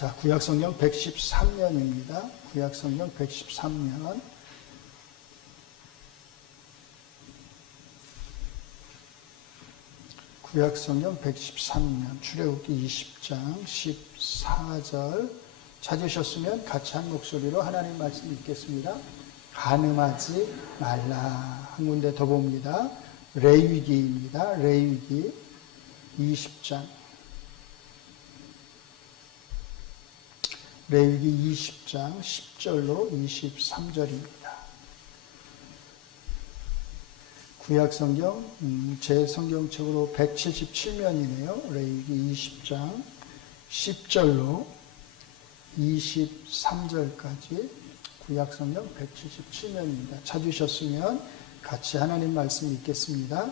자, 구약성경 113면입니다. 구약성경 113면. 구약성경 113면, 출애굽기 20장 14절 찾으셨으면 같이 한 목소리로 하나님 말씀 읽겠습니다. 간음하지 말라. 한 군데 더 봅니다. 레위기입니다. 레위기 20장. 레위기 20장 10절로 23절입니다. 구약성경 제 성경책으로 177면이네요. 레위기 20장 10절로 23절까지 구약성경 177면입니다. 찾으셨으면 같이 하나님 말씀 읽겠습니다.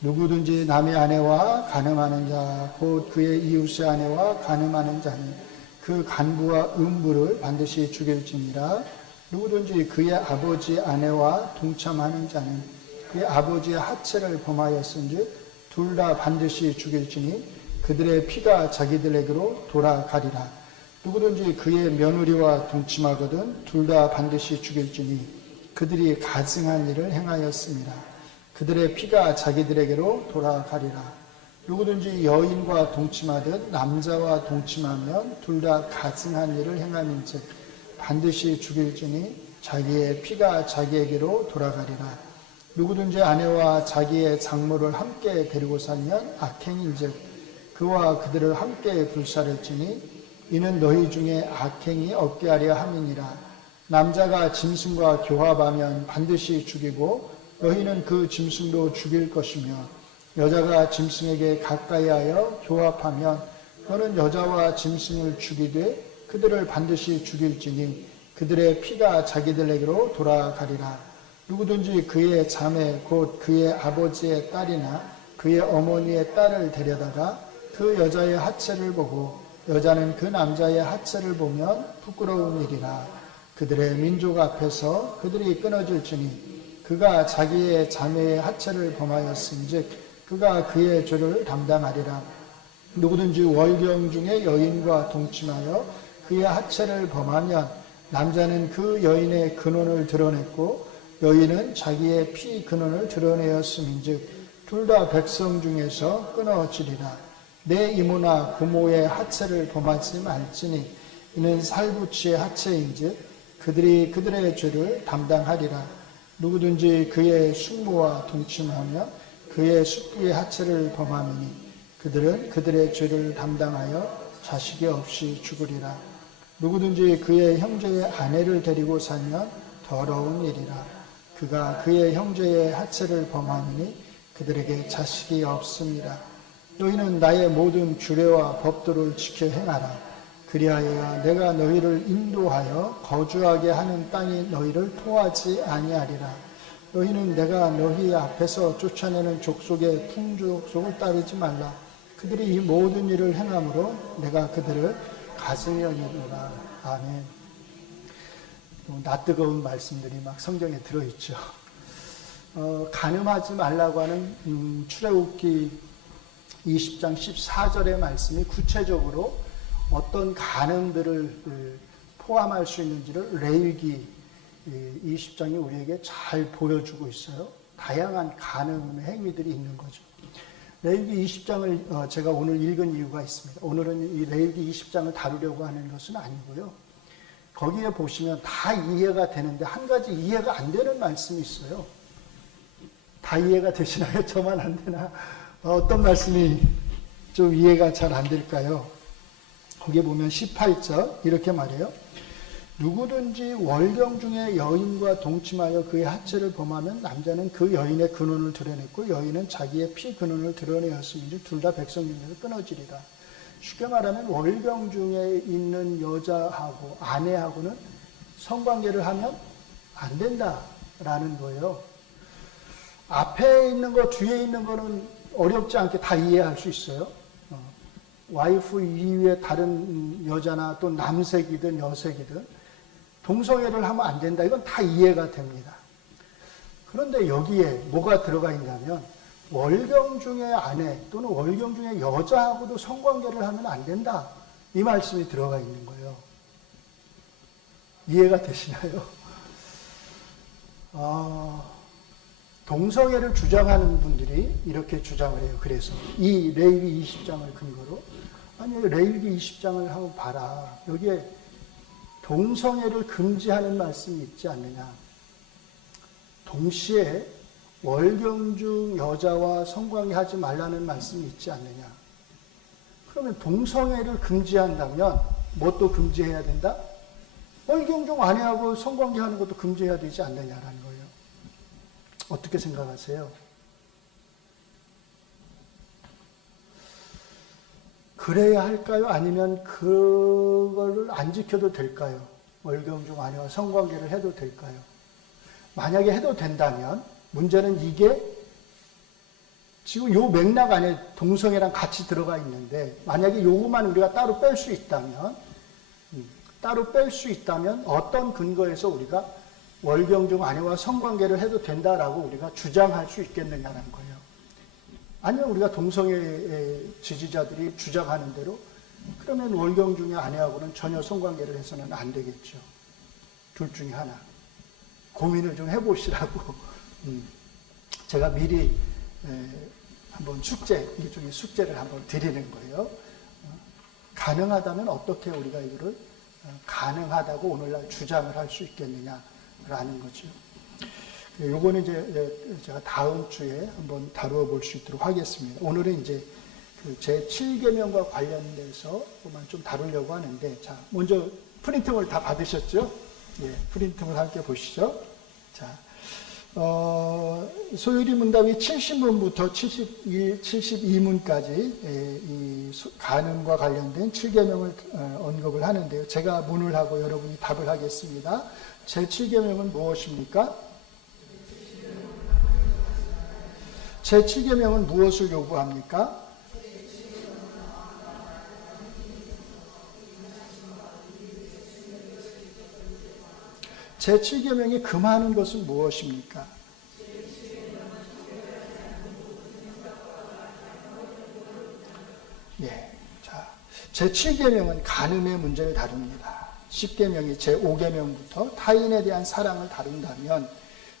누구든지 남의 아내와 간음하는 자, 곧 그의 이웃의 아내와 간음하는 자는 그 간부와 음부를 반드시 죽일지니라. 누구든지 그의 아버지 아내와 동참하는 자는 그의 아버지의 하체를 범하였은즉 둘 다 반드시 죽일지니 그들의 피가 자기들에게로 돌아가리라. 누구든지 그의 며느리와 동침하거든 둘 다 반드시 죽일지니 그들이 가증한 일을 행하였습니다. 그들의 피가 자기들에게로 돌아가리라. 누구든지 여인과 동침하듯 남자와 동침하면 둘 다 가증한 일을 행함인즉 반드시 죽일지니 자기의 피가 자기에게로 돌아가리라. 누구든지 아내와 자기의 장모를 함께 데리고 살면 악행인즉 그와 그들을 함께 불살을지니 이는 너희 중에 악행이 없게 하려 함이니라. 남자가 짐승과 교합하면 반드시 죽이고 너희는 그 짐승도 죽일 것이며 여자가 짐승에게 가까이하여 교합하면 너는 여자와 짐승을 죽이되 그들을 반드시 죽일지니 그들의 피가 자기들에게로 돌아가리라. 누구든지 그의 자매 곧 그의 아버지의 딸이나 그의 어머니의 딸을 데려다가 그 여자의 하체를 보고 여자는 그 남자의 하체를 보면 부끄러운 일이라. 그들의 민족 앞에서 그들이 끊어질지니 그가 자기의 자매의 하체를 범하였은즉 그가 그의 죄를 담당하리라. 누구든지 월경 중에 여인과 동침하여 그의 하체를 범하면 남자는 그 여인의 근원을 드러냈고 여인은 자기의 피 근원을 드러내었음인즉 둘 다 백성 중에서 끊어지리라. 내 이모나 부모의 하체를 범하지 말지니 이는 살부치의 하체인즉 그들이 그들의 죄를 담당하리라. 누구든지 그의 숙모와 동침하며 그의 숙부의 하체를 범하니 그들은 그들의 죄를 담당하여 자식이 없이 죽으리라. 누구든지 그의 형제의 아내를 데리고 살면 더러운 일이라. 그가 그의 형제의 하체를 범하니 그들에게 자식이 없습니다. 너희는 나의 모든 규례와 법도를 지켜 행하라. 그리하여 내가 너희를 인도하여 거주하게 하는 땅이 너희를 토하지 아니하리라. 너희는 내가 너희 앞에서 쫓아내는 족속의 풍족속을 따르지 말라. 그들이 이 모든 일을 행함으로 내가 그들을 가증하리라. 아멘. 낯뜨거운 말씀들이 막 성경에 들어있죠. 간음하지 말라고 하는 출애굽기 20장 14절의 말씀이 구체적으로 어떤 간음들을 포함할 수 있는지를 레위기 20장이 우리에게 잘 보여주고 있어요. 다양한 간음의 행위들이 있는 거죠. 레위기 20장을 제가 오늘 읽은 이유가 있습니다. 오늘은 이 레위기 20장을 다루려고 하는 것은 아니고요. 거기에 보시면 다 이해가 되는데 한 가지 이해가 안 되는 말씀이 있어요. 다 이해가 되시나요? 저만 안 되나? 어떤 말씀이 좀 이해가 잘 안 될까요? 거기에 보면 18절 이렇게 말해요. 누구든지 월경 중에 여인과 동침하여 그의 하체를 범하면 남자는 그 여인의 근원을 드러냈고 여인은 자기의 피 근원을 드러내었으니 둘 다 백성 중에서 끊어지리라. 쉽게 말하면 월경 중에 있는 여자하고 아내하고는 성관계를 하면 안 된다라는 거예요. 앞에 있는 거 뒤에 있는 거는 어렵지 않게 다 이해할 수 있어요. 와이프 이후에 다른 여자나 또 남색이든 여색이든 동성애를 하면 안 된다. 이건 다 이해가 됩니다. 그런데 여기에 뭐가 들어가 있냐면 월경 중의 아내 또는 월경 중의 여자하고도 성관계를 하면 안 된다. 이 말씀이 들어가 있는 거예요. 이해가 되시나요? 동성애를 주장하는 분들이 이렇게 주장을 해요. 그래서 이 레위기 20장을 근거로 아니 레위기 20장을 한번 봐라. 여기에 동성애를 금지하는 말씀이 있지 않느냐. 동시에 월경중 여자와 성관계하지 말라는 말씀이 있지 않느냐. 그러면 동성애를 금지한다면 뭣도 금지해야 된다? 월경중 아내하고 성관계하는 것도 금지해야 되지 않느냐라는 거예요. 어떻게 생각하세요? 그래야 할까요? 아니면 그거를 안 지켜도 될까요? 월경중 아내와 성관계를 해도 될까요? 만약에 해도 된다면 문제는 이게 지금 요 맥락 안에 동성애랑 같이 들어가 있는데 만약에 요것만 우리가 따로 뺄 수 있다면 어떤 근거에서 우리가 월경중 아내와 성관계를 해도 된다라고 우리가 주장할 수 있겠느냐는 거예요. 아니면 우리가 동성애 지지자들이 주장하는 대로 그러면 월경중의 아내하고는 전혀 성관계를 해서는 안 되겠죠. 둘 중에 하나. 고민을 좀 해보시라고 제가 미리 한번 일종의 숙제를 한번 드리는 거예요. 가능하다면 어떻게 우리가 이거를 가능하다고 오늘날 주장을 할 수 있겠느냐라는 거죠. 요거는 이제 제가 다음 주에 한번 다루어 볼 수 있도록 하겠습니다. 오늘은 이제 그 제 7계명과 관련돼서만 좀 다루려고 하는데, 자, 먼저 프린팅을 다 받으셨죠? 예, 프린팅을 함께 보시죠. 자, 소율이 문답이 70문부터 72문까지 이 간음과 관련된 7계명을 언급을 하는데요. 제가 문을 하고 여러분이 답을 하겠습니다. 제 7계명은 무엇입니까? 제 7계명은 무엇을 요구합니까? 제 7계명이 금하는 것은 무엇입니까? 예, 자, 제 7계명은 간음의 문제를 다룹니다. 10계명이 제 5계명부터 타인에 대한 사랑을 다룬다면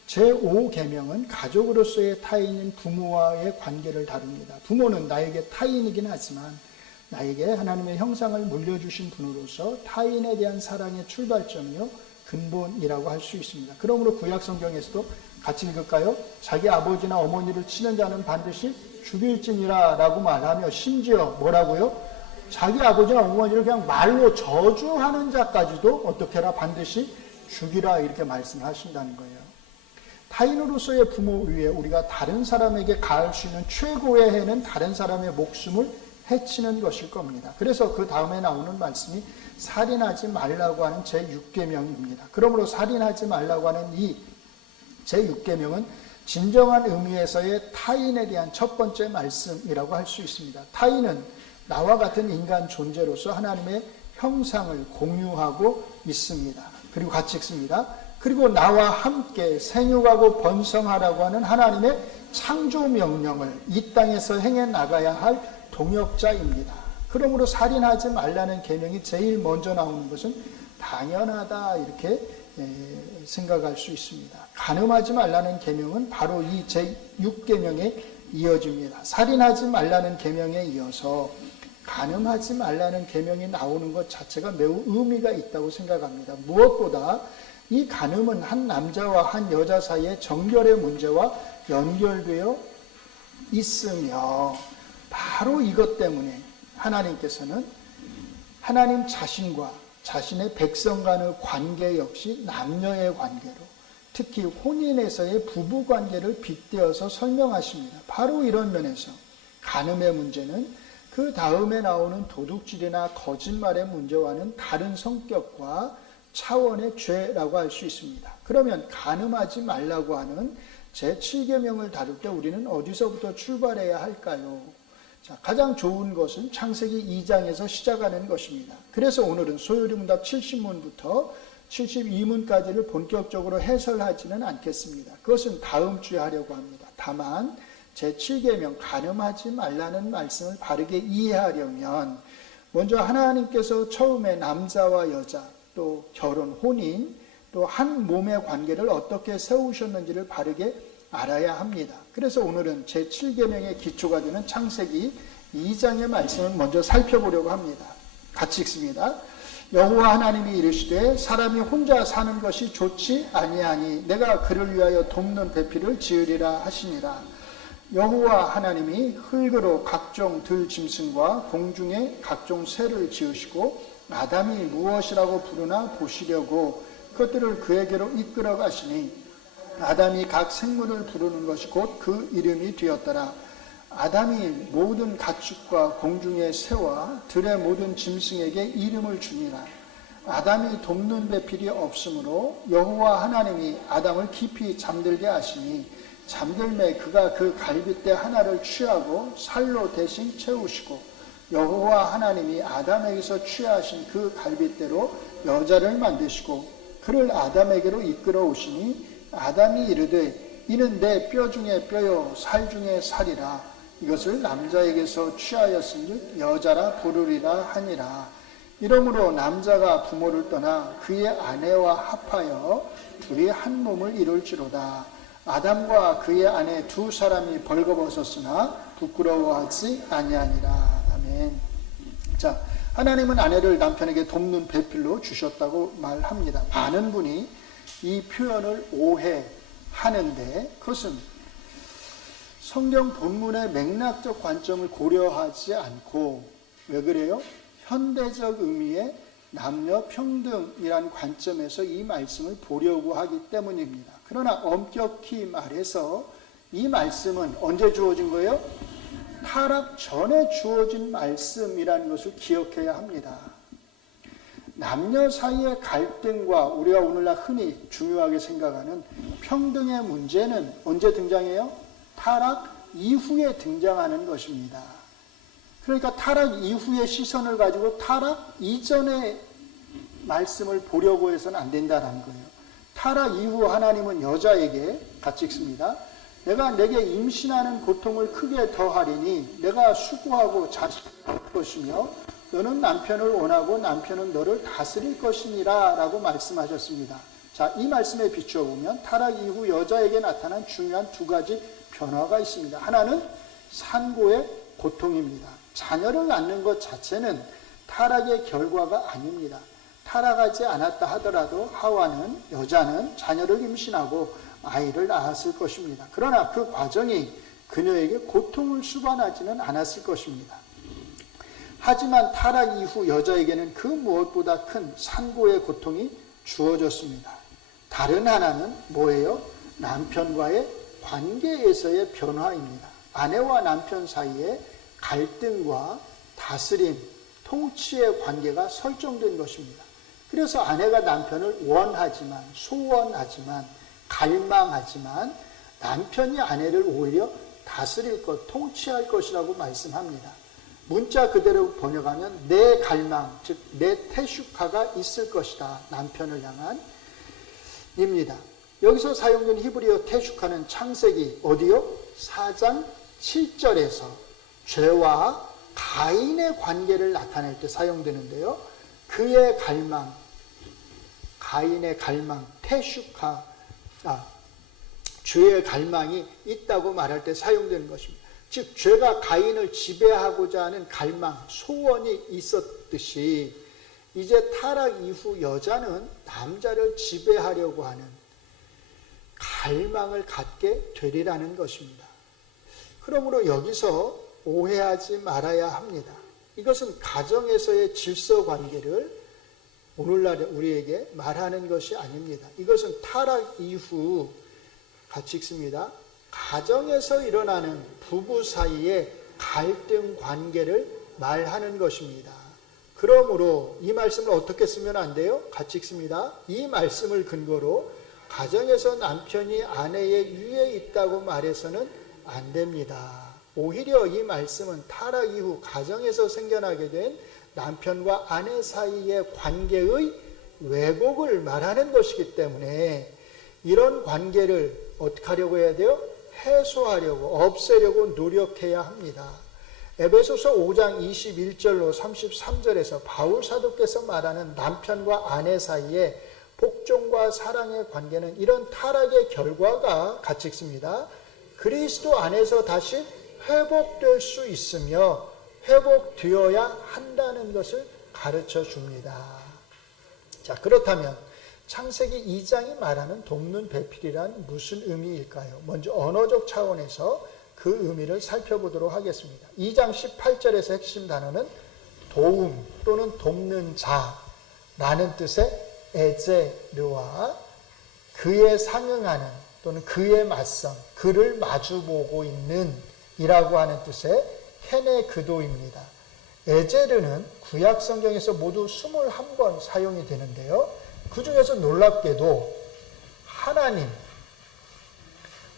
제 5계명은 가족으로서의 타인인 부모와의 관계를 다룹니다. 부모는 나에게 타인이긴 하지만 나에게 하나님의 형상을 물려주신 분으로서 타인에 대한 사랑의 출발점이요 근본이라고 할 수 있습니다. 그러므로 구약 성경에서도 같이 읽을까요? 자기 아버지나 어머니를 치는 자는 반드시 죽일지니라 라고 말하며 심지어 뭐라고요? 자기 아버지나 어머니를 그냥 말로 저주하는 자까지도 어떻게 해라? 반드시 죽이라 이렇게 말씀하신다는 거예요. 타인으로서의 부모 위에 우리가 다른 사람에게 가할 수 있는 최고의 해는 다른 사람의 목숨을 해치는 것일 겁니다. 그래서 그 다음에 나오는 말씀이 살인하지 말라고 하는 제6계명입니다. 그러므로 살인하지 말라고 하는 이 제6계명은 진정한 의미에서의 타인에 대한 첫 번째 말씀이라고 할 수 있습니다. 타인은 나와 같은 인간 존재로서 하나님의 형상을 공유하고 있습니다. 그리고 같이 읽습니다. 그리고 나와 함께 생육하고 번성하라고 하는 하나님의 창조 명령을 이 땅에서 행해 나가야 할 동역자입니다. 그러므로 살인하지 말라는 계명이 제일 먼저 나오는 것은 당연하다 이렇게 생각할 수 있습니다. 간음하지 말라는 계명은 바로 이 제6계명에 이어집니다. 살인하지 말라는 계명에 이어서 간음하지 말라는 계명이 나오는 것 자체가 매우 의미가 있다고 생각합니다. 무엇보다 이 간음은 한 남자와 한 여자 사이의 정결의 문제와 연결되어 있으며 바로 이것 때문에 하나님께서는 하나님 자신과 자신의 백성 간의 관계 역시 남녀의 관계로 특히 혼인에서의 부부 관계를 빗대어서 설명하십니다. 바로 이런 면에서 간음의 문제는 그 다음에 나오는 도둑질이나 거짓말의 문제와는 다른 성격과 차원의 죄라고 할 수 있습니다. 그러면 간음하지 말라고 하는 제7계명을 다룰 때 우리는 어디서부터 출발해야 할까요? 자, 가장 좋은 것은 창세기 2장에서 시작하는 것입니다. 그래서 오늘은 소요리 문답 70문부터 72문까지를 본격적으로 해설하지는 않겠습니다. 그것은 다음 주에 하려고 합니다. 다만 제7계명 간음하지 말라는 말씀을 바르게 이해하려면 먼저 하나님께서 처음에 남자와 여자, 또 결혼, 혼인, 또 한 몸의 관계를 어떻게 세우셨는지를 바르게 알아야 합니다. 그래서 오늘은 제7계명의 기초가 되는 창세기 2장의 말씀을 먼저 살펴보려고 합니다. 같이 읽습니다. 여호와 하나님이 이르시되 사람이 혼자 사는 것이 좋지 아니하니 내가 그를 위하여 돕는 배필을 지으리라 하시니라. 여호와 하나님이 흙으로 각종 들짐승과 공중의 각종 새를 지으시고 아담이 무엇이라고 부르나 보시려고 그것들을 그에게로 이끌어 가시니 아담이 각 생물을 부르는 것이 곧 그 이름이 되었더라. 아담이 모든 가축과 공중의 새와 들의 모든 짐승에게 이름을 주니라. 아담이 돕는 배필이 없으므로 여호와 하나님이 아담을 깊이 잠들게 하시니 잠들매 그가 그 갈빗대 하나를 취하고 살로 대신 채우시고 여호와 하나님이 아담에게서 취하신 그 갈빗대로 여자를 만드시고 그를 아담에게로 이끌어 오시니 아담이 이르되 이는 내 뼈 중에 뼈요 살 중에 살이라. 이것을 남자에게서 취하였은즉 여자라 부르리라 하니라. 이러므로 남자가 부모를 떠나 그의 아내와 합하여 둘이 한 몸을 이룰지로다. 아담과 그의 아내 두 사람이 벌거벗었으나 부끄러워하지 아니하니라. 아멘. 자, 하나님은 아내를 남편에게 돕는 배필로 주셨다고 말합니다. 많은 분이 이 표현을 오해하는데 그것은 성경 본문의 맥락적 관점을 고려하지 않고 왜 그래요? 현대적 의미의 남녀 평등이라는 관점에서 이 말씀을 보려고 하기 때문입니다. 그러나 엄격히 말해서 이 말씀은 언제 주어진 거예요? 타락 전에 주어진 말씀이라는 것을 기억해야 합니다. 남녀 사이의 갈등과 우리가 오늘날 흔히 중요하게 생각하는 평등의 문제는 언제 등장해요? 타락 이후에 등장하는 것입니다. 그러니까 타락 이후의 시선을 가지고 타락 이전의 말씀을 보려고 해서는 안 된다는 거예요. 타락 이후 하나님은 여자에게 같이 읽습니다. 내가 내게 임신하는 고통을 크게 더하리니 내가 수고하고 자식을 낳을 것이며 너는 남편을 원하고 남편은 너를 다스릴 것이니라 라고 말씀하셨습니다. 자, 이 말씀에 비추어 보면 타락 이후 여자에게 나타난 중요한 두 가지 변화가 있습니다. 하나는 산고의 고통입니다. 자녀를 낳는 것 자체는 타락의 결과가 아닙니다. 타락하지 않았다 하더라도 하와는 여자는 자녀를 임신하고 아이를 낳았을 것입니다. 그러나 그 과정이 그녀에게 고통을 수반하지는 않았을 것입니다. 하지만 타락 이후 여자에게는 그 무엇보다 큰 산고의 고통이 주어졌습니다. 다른 하나는 뭐예요? 남편과의 관계에서의 변화입니다. 아내와 남편 사이에 갈등과 다스림, 통치의 관계가 설정된 것입니다. 그래서 아내가 남편을 원하지만, 소원하지만, 갈망하지만 남편이 아내를 오히려 다스릴 것, 통치할 것이라고 말씀합니다. 문자 그대로 번역하면 내 갈망, 즉 내 테슈카가 있을 것이다. 남편을 향한 입니다. 여기서 사용된 히브리어 테슈카는 창세기 어디요? 4장 7절에서 죄와 가인의 관계를 나타낼 때 사용되는데요. 그의 갈망, 가인의 갈망, 테슈카, 죄의 갈망이 있다고 말할 때 사용되는 것입니다. 즉 죄가 가인을 지배하고자 하는 갈망, 소원이 있었듯이 이제 타락 이후 여자는 남자를 지배하려고 하는 갈망을 갖게 되리라는 것입니다. 그러므로 여기서 오해하지 말아야 합니다. 이것은 가정에서의 질서 관계를 오늘날 우리에게 말하는 것이 아닙니다. 이것은 타락 이후 같이 읽습니다. 가정에서 일어나는 부부 사이의 갈등 관계를 말하는 것입니다. 그러므로 이 말씀을 어떻게 쓰면 안 돼요? 같이 읽습니다. 이 말씀을 근거로 가정에서 남편이 아내의 위에 있다고 말해서는 안 됩니다. 오히려 이 말씀은 타락 이후 가정에서 생겨나게 된 남편과 아내 사이의 관계의 왜곡을 말하는 것이기 때문에 이런 관계를 어떻게 하려고 해야 돼요? 해소하려고, 없애려고 노력해야 합니다. 에베소서 5장 21절로 33절에서 바울 사도께서 말하는 남편과 아내 사이에 복종과 사랑의 관계는 이런 타락의 결과가 같이 읽습니다. 그리스도 안에서 다시 회복될 수 있으며 회복되어야 한다는 것을 가르쳐 줍니다. 자, 그렇다면 창세기 2장이 말하는 돕는 배필이란 무슨 의미일까요? 먼저 언어적 차원에서 그 의미를 살펴보도록 하겠습니다. 2장 18절에서 핵심 단어는 도움 또는 돕는 자라는 뜻의 에제르와 그에 상응하는 또는 그에 맞선, 그를 마주보고 있는 이라고 하는 뜻의 케네그도입니다. 에제르는 구약 성경에서 모두 21번 사용이 되는데요. 그 중에서 놀랍게도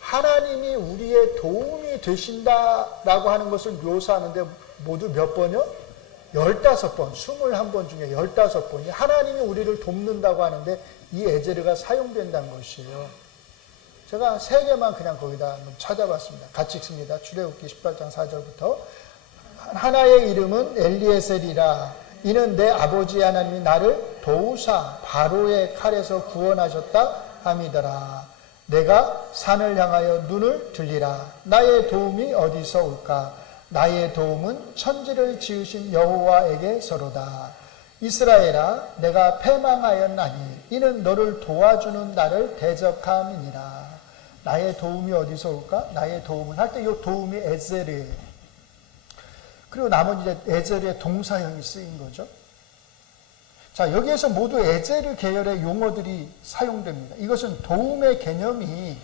하나님이 우리의 도움이 되신다라고 하는 것을 묘사하는데 모두 몇 번이요? 15번, 21번 중에 15번이 하나님이 우리를 돕는다고 하는데 이 에제르가 사용된다는 것이에요. 제가 3개만 그냥 거기다 한번 찾아봤습니다. 같이 읽습니다. 출애굽기 18장 4절부터 하나의 이름은 엘리에셀이라 이는 내 아버지 하나님이 나를 도우사 바로의 칼에서 구원하셨다 함이더라. 내가 산을 향하여 눈을 들리라. 나의 도움이 어디서 올까? 나의 도움은 천지를 지으신 여호와에게서로다. 이스라엘아, 내가 패망하였나니 이는 너를 도와주는 나를 대적함이니라. 나의 도움이 어디서 올까? 나의 도움은 할 때 이 도움이 에제르예요. 그리고 나머지 에제르의 동사형이 쓰인 거죠. 자, 여기에서 모두 에제르 계열의 용어들이 사용됩니다. 이것은 도움의 개념이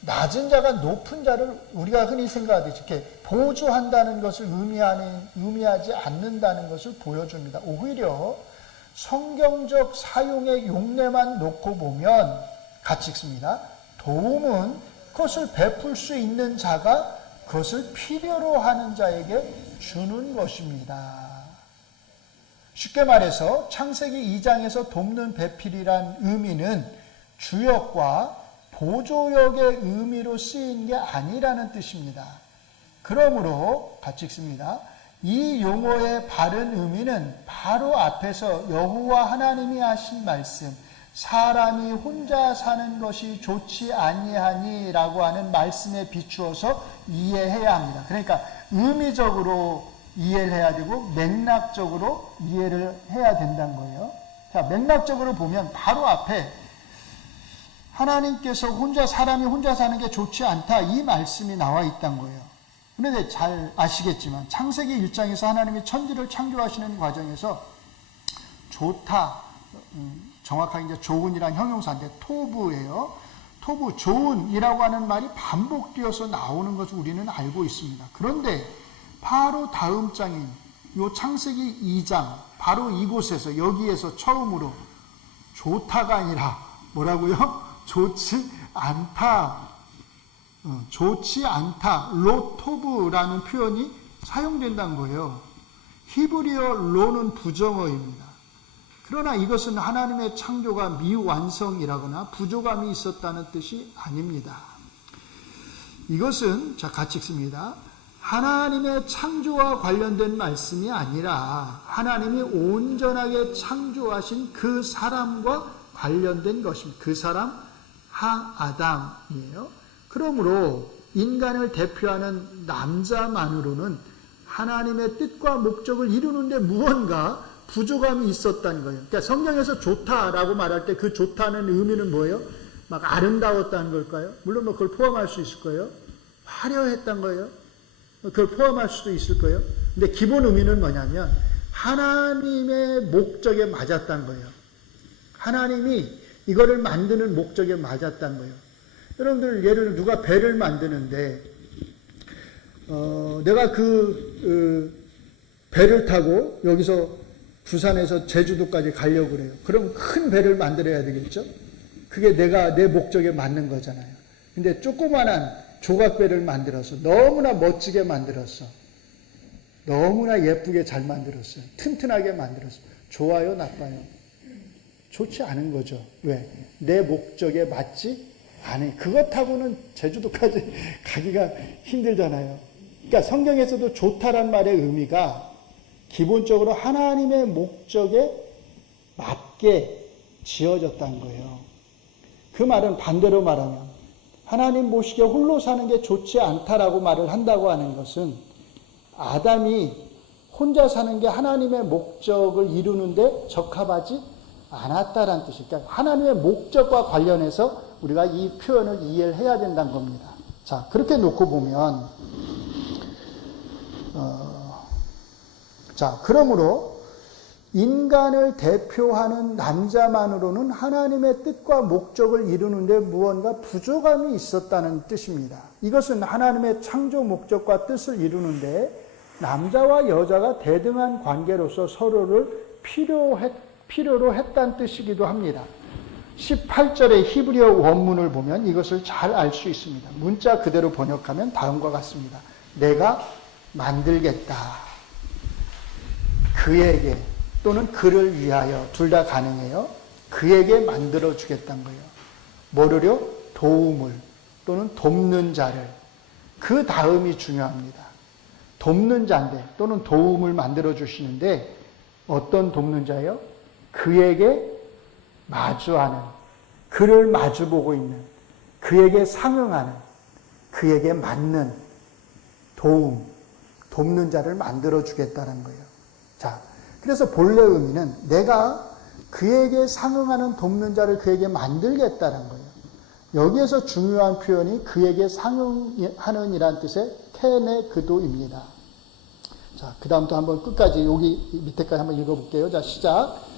낮은 자가 높은 자를 우리가 흔히 생각하듯이 이렇게 보조한다는 것을 의미하지 않는다는 것을 보여줍니다. 오히려 성경적 사용의 용례만 놓고 보면 같이 읽습니다. 도움은 그것을 베풀 수 있는 자가 그것을 필요로 하는 자에게 주는 것입니다. 쉽게 말해서 창세기 2장에서 돕는 배필이란 의미는 주역과 보조역의 의미로 쓰인 게 아니라는 뜻입니다. 그러므로 같이 읽습니다. 이 용어의 바른 의미는 바로 앞에서 여호와 하나님이 하신 말씀, 사람이 혼자 사는 것이 좋지 아니하니라고 하는 말씀에 비추어서 이해해야 합니다. 그러니까 의미적으로 이해를 해야 되고 맥락적으로 이해를 해야 된다는 거예요. 자, 맥락적으로 보면 바로 앞에 하나님께서 사람이 혼자 사는 게 좋지 않다 이 말씀이 나와 있다는 거예요. 그런데 잘 아시겠지만 창세기 1장에서 하나님이 천지를 창조하시는 과정에서 좋다, 정확하게 이제 좋은이란 형용사인데 토부예요. 토부, 좋은이라고 하는 말이 반복되어서 나오는 것을 우리는 알고 있습니다. 그런데 바로 다음 장인 요 창세기 2장 바로 이곳에서 여기에서 처음으로 좋다가 아니라 뭐라고요? 좋지 않다. 좋지 않다. 로토브라는 표현이 사용된다는 거예요. 히브리어 로는 부정어입니다. 그러나 이것은 하나님의 창조가 미완성이라거나 부족함이 있었다는 뜻이 아닙니다. 이것은 자 같이 읽습니다. 하나님의 창조와 관련된 말씀이 아니라 하나님이 온전하게 창조하신 그 사람과 관련된 것입니다. 그 사람 하아담이에요. 그러므로 인간을 대표하는 남자만으로는 하나님의 뜻과 목적을 이루는데 무언가 부족함이 있었다는 거예요. 그러니까 성경에서 좋다라고 말할 때 그 좋다는 의미는 뭐예요? 막 아름다웠다는 걸까요? 물론 뭐 그걸 포함할 수 있을 거예요. 화려했다는 거예요. 그걸 포함할 수도 있을 거예요. 근데 기본 의미는 뭐냐면 하나님의 목적에 맞았다는 거예요. 하나님이 이거를 만드는 목적에 맞았다는 거예요. 여러분들 예를 들어 누가 배를 만드는데 내가 배를 타고 여기서 부산에서 제주도까지 가려고 그래요. 그럼 큰 배를 만들어야 되겠죠? 그게 내 목적에 맞는 거잖아요. 근데 조그만한 조각배를 만들어서 너무나 멋지게 만들었어. 너무나 예쁘게 잘 만들었어요. 튼튼하게 만들었어. 좋아요, 나빠요? 좋지 않은 거죠. 왜? 내 목적에 맞지 않아요. 그것하고는 제주도까지 가기가 힘들잖아요. 그러니까 성경에서도 좋다란 말의 의미가 기본적으로 하나님의 목적에 맞게 지어졌다는 거예요. 그 말은 반대로 말하면 하나님 보시기에 홀로 사는 게 좋지 않다라고 말을 한다고 하는 것은 아담이 혼자 사는 게 하나님의 목적을 이루는데 적합하지 않았다라는 뜻이에요. 그러니까 하나님의 목적과 관련해서 우리가 이 표현을 이해를 해야 된다는 겁니다. 자, 그렇게 놓고 보면 자, 그러므로 인간을 대표하는 남자만으로는 하나님의 뜻과 목적을 이루는데 무언가 부족함이 있었다는 뜻입니다. 이것은 하나님의 창조 목적과 뜻을 이루는데 남자와 여자가 대등한 관계로서 서로를 필요로 했다는 뜻이기도 합니다. 18절의 히브리어 원문을 보면 이것을 잘 알 수 있습니다. 문자 그대로 번역하면 다음과 같습니다. 내가 만들겠다. 그에게 또는 그를 위하여 둘 다 가능해요. 그에게 만들어 주겠다는 거예요. 뭐를요? 도움을 또는 돕는 자를. 그 다음이 중요합니다. 돕는 자인데 또는 도움을 만들어 주시는데 어떤 돕는 자예요? 그에게 마주하는, 그를 마주보고 있는, 그에게 상응하는, 그에게 맞는 도움, 돕는 자를 만들어 주겠다는 거예요. 자, 그래서 본래 의미는 내가 그에게 상응하는 돕는 자를 그에게 만들겠다는 거예요. 여기에서 중요한 표현이 그에게 상응하는 이란 뜻의 테네그도입니다. 자, 그 다음부터 한번 끝까지 여기 밑에까지 한번 읽어볼게요. 자, 시작.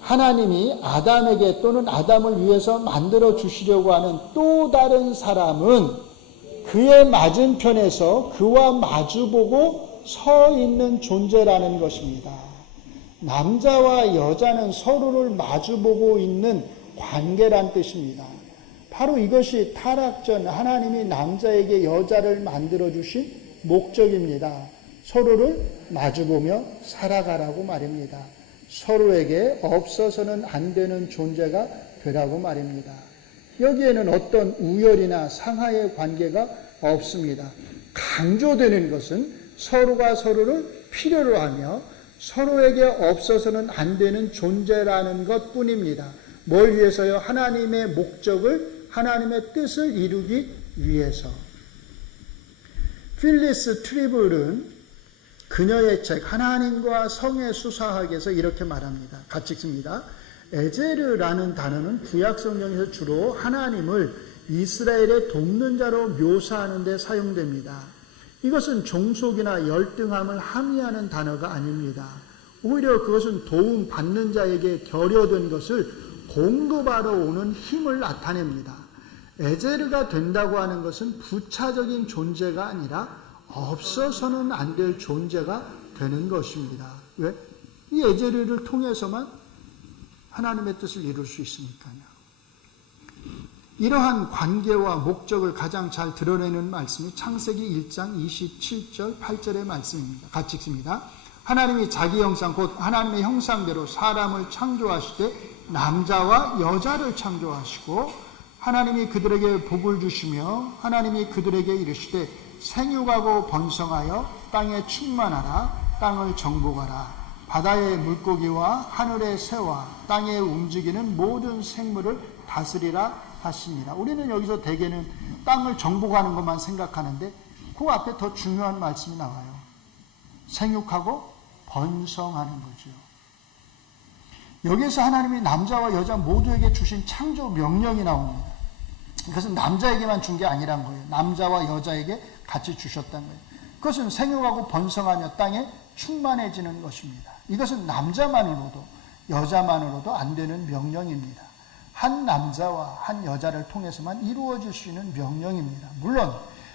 하나님이 아담에게 또는 아담을 위해서 만들어 주시려고 하는 또 다른 사람은 그의 맞은편에서 그와 마주보고 서 있는 존재라는 것입니다. 남자와 여자는 서로를 마주보고 있는 관계란 뜻입니다. 바로 이것이 타락 전 하나님이 남자에게 여자를 만들어 주신 목적입니다. 서로를 마주보며 살아가라고 말입니다. 서로에게 없어서는 안 되는 존재가 되라고 말입니다. 여기에는 어떤 우열이나 상하의 관계가 없습니다. 강조되는 것은 서로가 서로를 필요로 하며 서로에게 없어서는 안 되는 존재라는 것뿐입니다. 뭘 위해서요? 하나님의 목적을, 하나님의 뜻을 이루기 위해서. 필리스 트리블은 그녀의 책 하나님과 성의 수사학에서 이렇게 말합니다. 같이 읽습니다. 에제르라는 단어는 구약성경에서 주로 하나님을 이스라엘의 돕는 자로 묘사하는 데 사용됩니다. 이것은 종속이나 열등함을 함의하는 단어가 아닙니다. 오히려 그것은 도움 받는 자에게 결여된 것을 공급하러 오는 힘을 나타냅니다. 에제르가 된다고 하는 것은 부차적인 존재가 아니라 없어서는 안 될 존재가 되는 것입니다. 왜? 이 에제르를 통해서만 하나님의 뜻을 이룰 수 있으니까요. 이러한 관계와 목적을 가장 잘 드러내는 말씀이 창세기 1장 27절 8절의 말씀입니다. 같이 읽습니다. 하나님이 자기 형상 곧 하나님의 형상대로 사람을 창조하시되 남자와 여자를 창조하시고 하나님이 그들에게 복을 주시며 하나님이 그들에게 이르시되 생육하고 번성하여 땅에 충만하라. 땅을 정복하라. 바다의 물고기와 하늘의 새와 땅에 움직이는 모든 생물을 다스리라 하시니라. 우리는 여기서 대개는 땅을 정복하는 것만 생각하는데 그 앞에 더 중요한 말씀이 나와요. 생육하고 번성하는 거죠. 여기에서 하나님이 남자와 여자 모두에게 주신 창조 명령이 나옵니다. 그것은 남자에게만 준 게 아니란 거예요. 남자와 여자에게 같이 주셨다는 거예요. 그것은 생육하고 번성하며 땅에 충만해지는 것입니다. 이것은 남자만으로도 여자만으로도 안 되는 명령입니다. 한 남자와 한 여자를 통해서만 이루어질 수 있는 명령입니다. 물론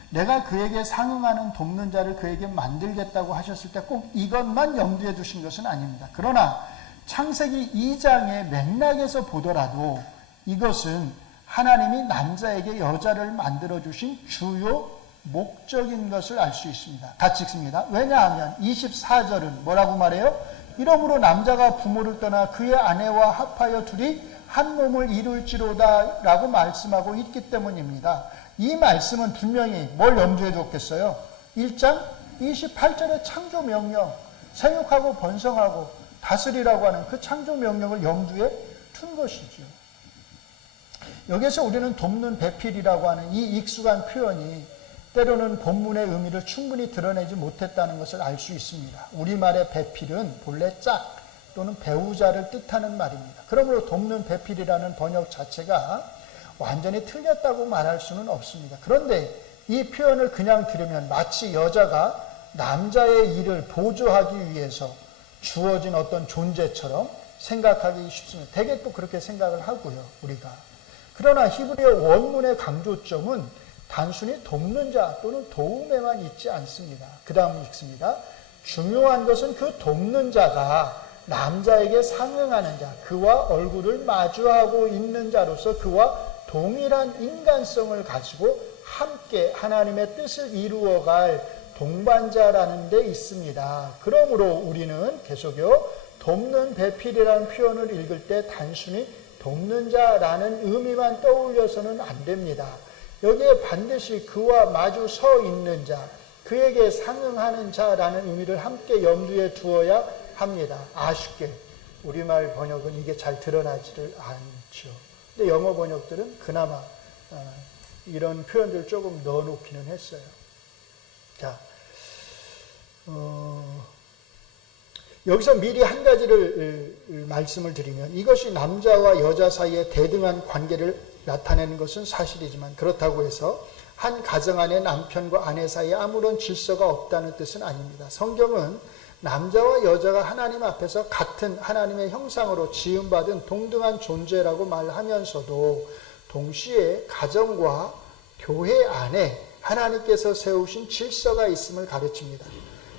내가 그에게 상응하는 돕는 자를 그에게 만들겠다고 하셨을 때 꼭 이것만 염두에 두신 것은 아닙니다. 그러나 창세기 2장의 맥락에서 보더라도 이것은 하나님이 남자에게 여자를 만들어 주신 주요 목적인 것을 알 수 있습니다. 같이 읽습니다. 왜냐하면 24절은 뭐라고 말해요? 이러므로 남자가 부모를 떠나 그의 아내와 합하여 둘이 한 몸을 이룰지로다 라고 말씀하고 있기 때문입니다. 이 말씀은 분명히 뭘 염두에 뒀겠어요? 1장 28절의 창조 명령, 생육하고 번성하고 다스리라고 하는 그 창조 명령을 염두에 둔 것이죠. 여기에서 우리는 돕는 배필이라고 하는 이 익숙한 표현이 때로는 본문의 의미를 충분히 드러내지 못했다는 것을 알 수 있습니다. 우리말의 배필은 본래 짝 또는 배우자를 뜻하는 말입니다. 그러므로 돕는 배필이라는 번역 자체가 완전히 틀렸다고 말할 수는 없습니다. 그런데 이 표현을 그냥 들으면 마치 여자가 남자의 일을 보조하기 위해서 주어진 어떤 존재처럼 생각하기 쉽습니다. 대개 또 그렇게 생각을 하고요, 우리가. 그러나 히브리어 원문의 강조점은 단순히 돕는 자 또는 도움에만 있지 않습니다. 그 다음 읽습니다. 중요한 것은 그 돕는 자가 남자에게 상응하는 자, 그와 얼굴을 마주하고 있는 자로서 그와 동일한 인간성을 가지고 함께 하나님의 뜻을 이루어갈 동반자라는 데 있습니다. 그러므로 우리는 계속요, 돕는 배필이라는 표현을 읽을 때 단순히 돕는 자라는 의미만 떠올려서는 안 됩니다. 여기에 반드시 그와 마주 서 있는 자, 그에게 상응하는 자라는 의미를 함께 염두에 두어야 합니다. 아쉽게 우리말 번역은 이게 잘 드러나지를 않죠. 근데 영어 번역들은 그나마 이런 표현들을 조금 넣어놓기는 했어요. 자, 여기서 미리 한 가지를 말씀을 드리면, 이것이 남자와 여자 사이의 대등한 관계를 나타내는 것은 사실이지만, 그렇다고 해서 한 가정 안에 남편과 아내 사이에 아무런 질서가 없다는 뜻은 아닙니다. 성경은 남자와 여자가 하나님 앞에서 같은 하나님의 형상으로 지음받은 동등한 존재라고 말하면서도 동시에 가정과 교회 안에 하나님께서 세우신 질서가 있음을 가르칩니다.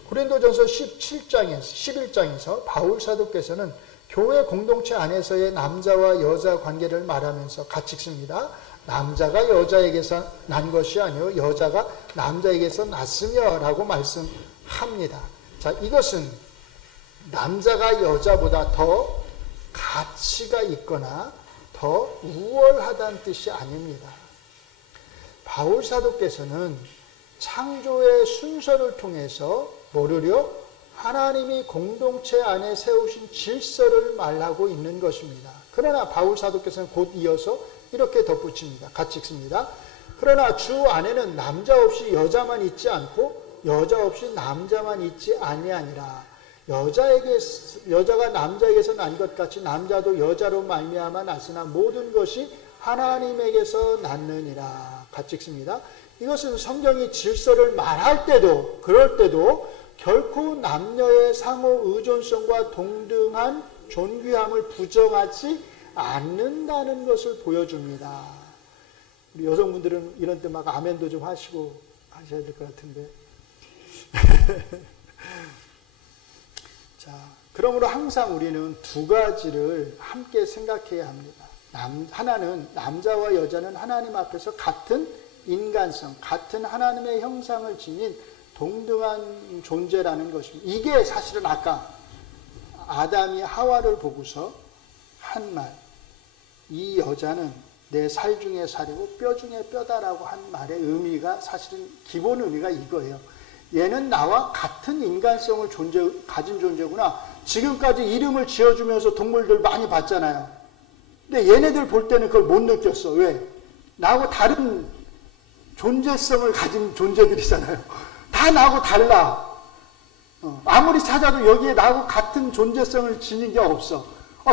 고린도전서 11장에서 바울 사도께서는 교회 공동체 안에서의 남자와 여자 관계를 말하면서 같이 읽습니다. 남자가 여자에게서 난 것이 아니요 여자가 남자에게서 났으며 라고 말씀합니다. 자, 이것은 남자가 여자보다 더 가치가 있거나 더 우월하다는 뜻이 아닙니다. 바울 사도께서는 창조의 순서를 통해서 뭐를요? 하나님이 공동체 안에 세우신 질서를 말하고 있는 것입니다. 그러나 바울 사도께서는 곧 이어서 이렇게 덧붙입니다. 같이 읽습니다. 그러나 주 안에는 남자 없이 여자만 있지 않고 여자 없이 남자만 있지 아니하니라. 여자가 남자에게서 난 것 같이 남자도 여자로 말미암아 났으나 모든 것이 하나님에게서 났느니라. 같이 읽습니다. 이것은 성경이 질서를 말할 때도 그럴 때도 결코 남녀의 상호 의존성과 동등한 존귀함을 부정하지 않는다는 것을 보여줍니다. 우리 여성분들은 이런 때 막 아멘도 좀 하시고 하셔야 될 것 같은데. 자, 그러므로 항상 우리는 두 가지를 함께 생각해야 합니다. 하나는 남자와 여자는 하나님 앞에서 같은 인간성, 같은 하나님의 형상을 지닌 동등한 존재라는 것입니다. 이게 사실은 아까 아담이 하와를 보고서 한 말, 이 여자는 내 살 중에 살이고 뼈 중에 뼈다라고 한 말의 의미가 사실은 기본 의미가 이거예요. 얘는 나와 같은 인간성을 가진 존재구나. 지금까지 이름을 지어주면서 동물들 많이 봤잖아요. 근데 얘네들 볼 때는 그걸 못 느꼈어. 왜? 나하고 다른 존재성을 가진 존재들이잖아요. 다 나하고 달라. 아무리 찾아도 여기에 나하고 같은 존재성을 지닌 게 없어.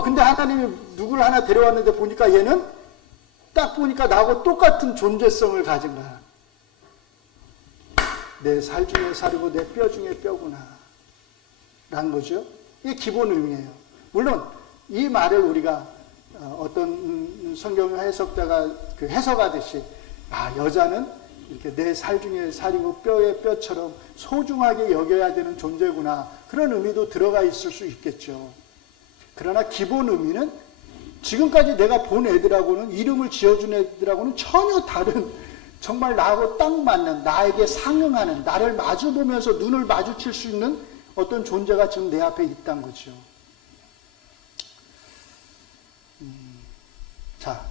근데 하나님이 누구를 하나 데려왔는데 보니까 얘는 딱 보니까 나하고 똑같은 존재성을 가진 거야. 내 살 중에 살이고 내 뼈 중에 뼈구나. 라는 거죠. 이게 기본 의미예요. 물론 이 말을 우리가 어떤 성경 해석자가 그 해석하듯이 여자는 이렇게 내 살 중에 살이고 뼈의 뼈처럼 소중하게 여겨야 되는 존재구나. 그런 의미도 들어가 있을 수 있겠죠. 그러나 기본 의미는 지금까지 내가 본 애들하고는 이름을 지어준 애들하고는 전혀 다른 정말 나하고 딱 맞는 나에게 상응하는 나를 마주보면서 눈을 마주칠 수 있는 어떤 존재가 지금 내 앞에 있다는 거죠. 자,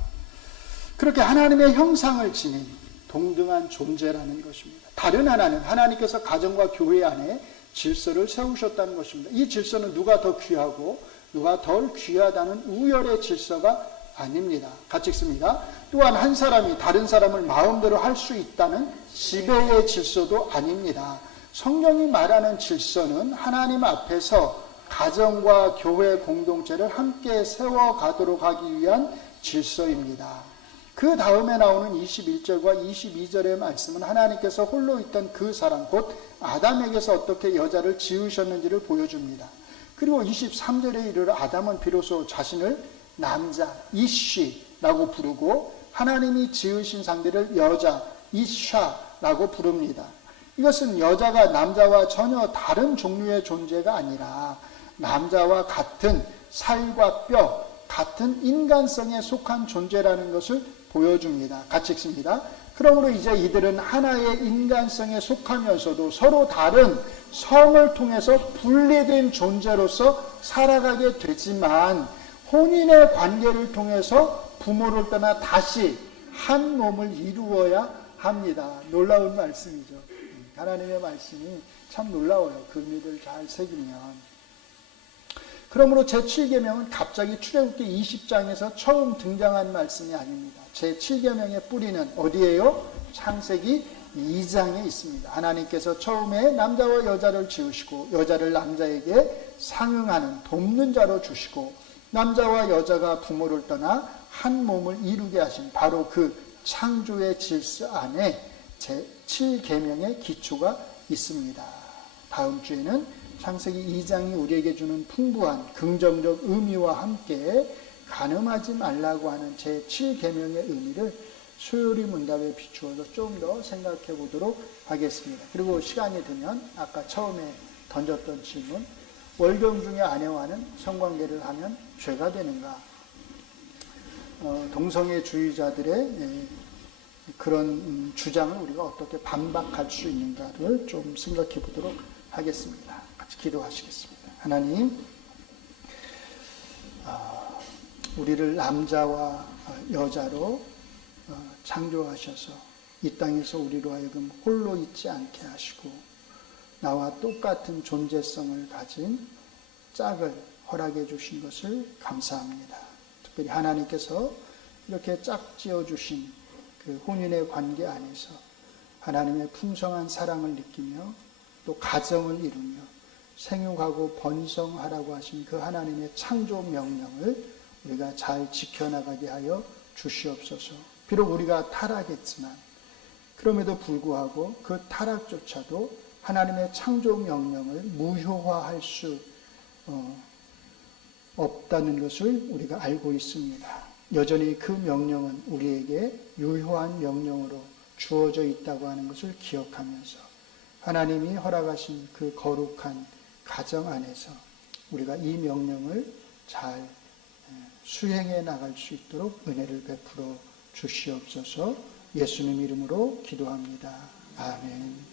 그렇게 하나님의 형상을 지닌 동등한 존재라는 것입니다. 다른 하나는 하나님께서 가정과 교회 안에 질서를 세우셨다는 것입니다. 이 질서는 누가 더 귀하고 누가 덜 귀하다는 우열의 질서가 아닙니다. 같이 읽습니다. 또한 한 사람이 다른 사람을 마음대로 할 수 있다는 지배의 질서도 아닙니다. 성경이 말하는 질서는 하나님 앞에서 가정과 교회 공동체를 함께 세워가도록 하기 위한 질서입니다. 그 다음에 나오는 21절과 22절의 말씀은 하나님께서 홀로 있던 그 사람 곧 아담에게서 어떻게 여자를 지으셨는지를 보여줍니다. 그리고 23절에 이르러 아담은 비로소 자신을 남자 이쉬라고 부르고 하나님이 지으신 상대를 여자 이샤라고 부릅니다. 이것은 여자가 남자와 전혀 다른 종류의 존재가 아니라 남자와 같은 살과 뼈, 같은 인간성에 속한 존재라는 것을 보여줍니다. 같이 읽습니다. 그러므로 이제 이들은 하나의 인간성에 속하면서도 서로 다른 성을 통해서 분리된 존재로서 살아가게 되지만 혼인의 관계를 통해서 부모를 떠나 다시 한 몸을 이루어야 합니다. 놀라운 말씀이죠. 하나님의 말씀이 참 놀라워요. 그 의미를 잘 새기면. 그러므로 제7계명은 갑자기 출애굽기 20장에서 처음 등장한 말씀이 아닙니다. 제7계명의 뿌리는 어디예요? 창세기 2장에 있습니다. 하나님께서 처음에 남자와 여자를 지으시고 여자를 남자에게 상응하는 돕는 자로 주시고 남자와 여자가 부모를 떠나 한 몸을 이루게 하신 바로 그 창조의 질서 안에 제7계명의 기초가 있습니다. 다음 주에는 창세기 2장이 우리에게 주는 풍부한 긍정적 의미와 함께 간음하지 말라고 하는 제7계명의 의미를 소요리 문답에 비추어서 좀 더 생각해 보도록 하겠습니다. 그리고 시간이 되면 아까 처음에 던졌던 질문, 월경 중에 아내와는 성관계를 하면 죄가 되는가? 동성애주의자들의 그런 주장을 우리가 어떻게 반박할 수 있는가를 좀 생각해 보도록 하겠습니다. 같이 기도하시겠습니다. 하나님, 우리를 남자와 여자로 창조하셔서 이 땅에서 우리로 하여금 홀로 있지 않게 하시고 나와 똑같은 존재성을 가진 짝을 허락해 주신 것을 감사합니다. 특별히 하나님께서 이렇게 짝 지어주신 그 혼인의 관계 안에서 하나님의 풍성한 사랑을 느끼며 또 가정을 이루며 생육하고 번성하라고 하신 그 하나님의 창조 명령을 우리가 잘 지켜나가게 하여 주시옵소서. 비록 우리가 타락했지만 그럼에도 불구하고 그 타락조차도 하나님의 창조 명령을 무효화할 수 없다는 것을 우리가 알고 있습니다. 여전히 그 명령은 우리에게 유효한 명령으로 주어져 있다고 하는 것을 기억하면서 하나님이 허락하신 그 거룩한 가정 안에서 우리가 이 명령을 잘 수행해 나갈 수 있도록 은혜를 베풀어 주시옵소서. 예수님 이름으로 기도합니다. 아멘.